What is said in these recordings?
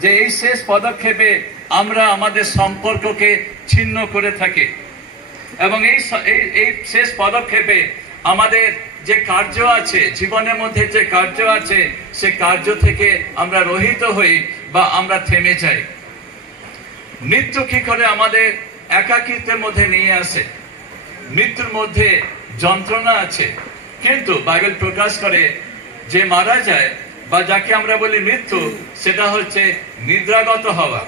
যে এই শেষ পদক্ষেপে আমরা আমাদের সম্পর্ককে ছিন্ন করে থাকি এবং এই শেষ পদক্ষেপে আমাদের যে কার্য আছে, জীবনের মধ্যে যে কার্য আছে, সে কার্য থেকে আমরা রহিত হই বা আমরা থেমে যাই। মৃত্যু কি করে আমাদের একাকিত্বের মধ্যে নিয়ে আসে? মৃত্যুর মধ্যে যন্ত্রণা আছে, কিন্তু বাইবেল প্রকাশ করে যে মারা যায় বা যাকে আমরা বলি মৃত্যু, সেটা হচ্ছে নিদ্রাগত হওয়া।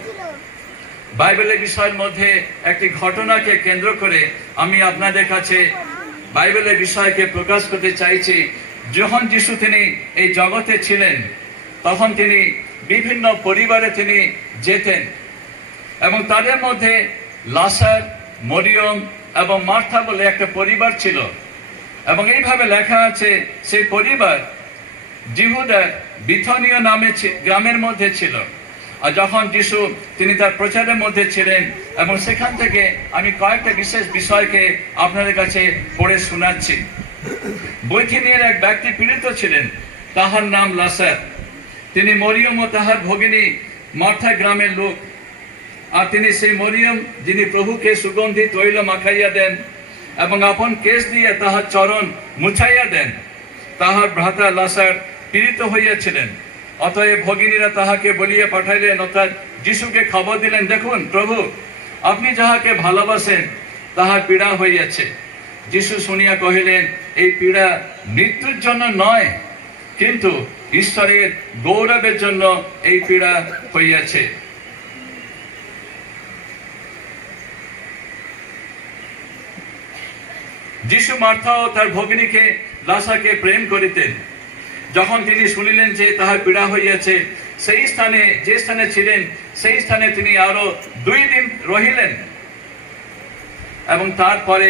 বাইবেলের বিষয়ের মধ্যে একটি ঘটনাকে কেন্দ্র করে আমি আপনাদের কাছে বাইবেলের বিষয়কে প্রকাশ করতে চাইছি। যখন যিশু তিনি এই জগতে ছিলেন, তখন তিনি বিভিন্ন পরিবারে তিনি যেতেন এবং তাদের মধ্যে লাসার, মরিয়ম এবং মার্থা বলে একটা পরিবার ছিল এবং এইভাবে লেখা আছে সেই পরিবার জিহুদার বিথনীয় নামে গ্রামের মধ্যে ছিল। আর যখন যিশু তিনি তার প্রচারের মধ্যে ছিলেন এবং সেখান থেকে আমি কয়েকটা বিশেষ বিষয়কে আপনাদের কাছে পড়ে শোনাচ্ছি। বৈথিনিয়ার এক ব্যক্তি পীড়িত ছিলেন, তাহার নাম লাসার। তিনি মরিয়ম ও তাহার ভগিনী মার্থা গ্রামের লোক। আর তিনি সেই মরিয়ম যিনি প্রভুকে সুগন্ধি তৈল মাখাইয়া দেন এবং আপন কেশ দিয়ে তাহার চরণ মুছাইয়া দেন। তাহার ভ্রাতা লাসার পীড়িত হইয়াছিলেন। অতএব ভগিনীরা তাহাকে বলিয়া পাঠাইলেন, অর্থাৎ যিশুকে খবর দিলেন, দেখুন প্রভু, আপনি যাহাকে ভালোবাসেন তাহার পীড়া হইয়াছে। যিশু শুনিয়া কহিলেন, এই পীড়া মৃত্যুর জন্য নয়, কিন্তু ঈশ্বরের গৌরবের জন্য এই পীড়া হইয়াছে। যিশু মার্থা ও তার ভগিনীকে লাসাকে প্রেম করিতেন। যখন তিনি শুনিলেন যে তাহার পীড়া হইয়াছে, সেই স্থানে যে স্থানে ছিলেন সেই স্থানে তিনি আরো 2 দিন রহিলেন এবং তারপরে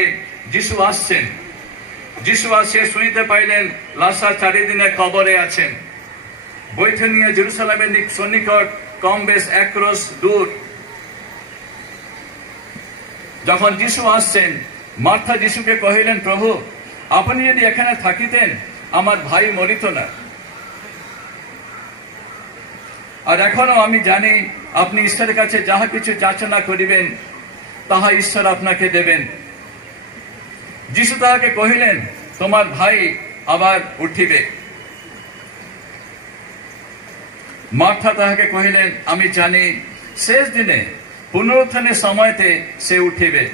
যিশু আসছেন। যিশু আসিয়া শুনিতে পাইলেন লাসা 4 দিনের কবরে আছেন। বৈথনিয়া জেরুসালেমের সন্নিকট কম বেশ 1 ক্রোশ দূর। যখন যিশু আসছেন, মার্থা যিশুকে কহিলেন, প্রভু, আপনি যদি এখানে থাকিতেন আমার ভাই মরিত না। আর এখনো আমি জানি আপনি ঈশ্বরের কাছে যাহা কিছু যাচনা করিবেন তাহা ঈশ্বর আপনাকে দেবেন। যিশু তাহাকে কহিলেন, তোমার ভাই আবার উঠিবে। মার্থা তাহাকে কহিলেন, আমি জানি শেষ দিনে পুনরুত্থানের সময়তে সে উঠিবে।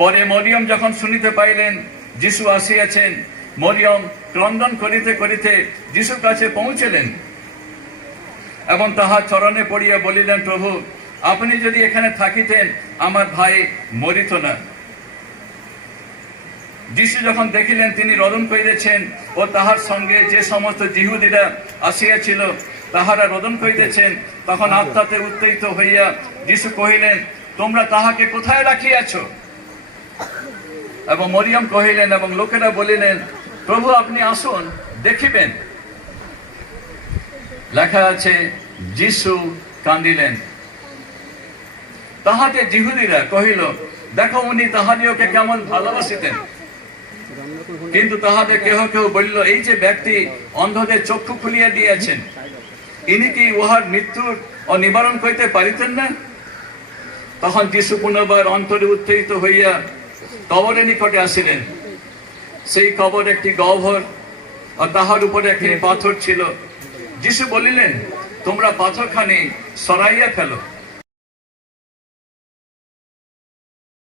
পরে মরিয়ম যখন শুনিতে পাইলেন যিশু আসিয়াছেন, মরিয়ম ক্রন্দন করিতে করিতে যিশুর কাছে পৌঁছিলেন এবং তাহার চরণে পড়িয়া বলিলেন, প্রভু, আপনি যদি এখানে থাকিতেন আমার ভাই মরিত না। যিশু যখন দেখিলেন তিনি রোদন করিতেছেন ও তাহার সঙ্গে যে সমস্ত জিহুদীরা আসিয়াছিল তাহারা রোদন করিতেছেন, তখন আত্মাতে উত্তেজিত হইয়া যিশু কহিলেন, তোমরা তাহাকে কোথায় রাখিয়াছ? এবং মরিয়ম কহিলেন এবং লোকেরা বলিলেন, প্রভু, আপনি আসুন, দেখিবেন। লেখা আছে, যিশু কান্দিলেন। তাহাতে জিহুদীরা কহিল, দেখো উনি তাহাদিওকে কেমন ভালোবাসিতেন। কিন্তু তাহাদের কেহ কেহ বলিল, এই যে ব্যক্তি অন্ধদের চক্ষু খুলিয়া দিয়েছেন, ইনি কি উহার মৃত্যুর ও নিবারণ করিতে পারিতেন না? তখন যিশু পুনর্বার অন্তরে উত্তেজিত হইয়া কবরের নিকটে আসিলেন। সেই কবর একটি গহ্বর আর তাহার উপরে একটি পাথর ছিল। যিশু বলিলেন, তোমরা পাথরখানি সরাইয়া ফেলো।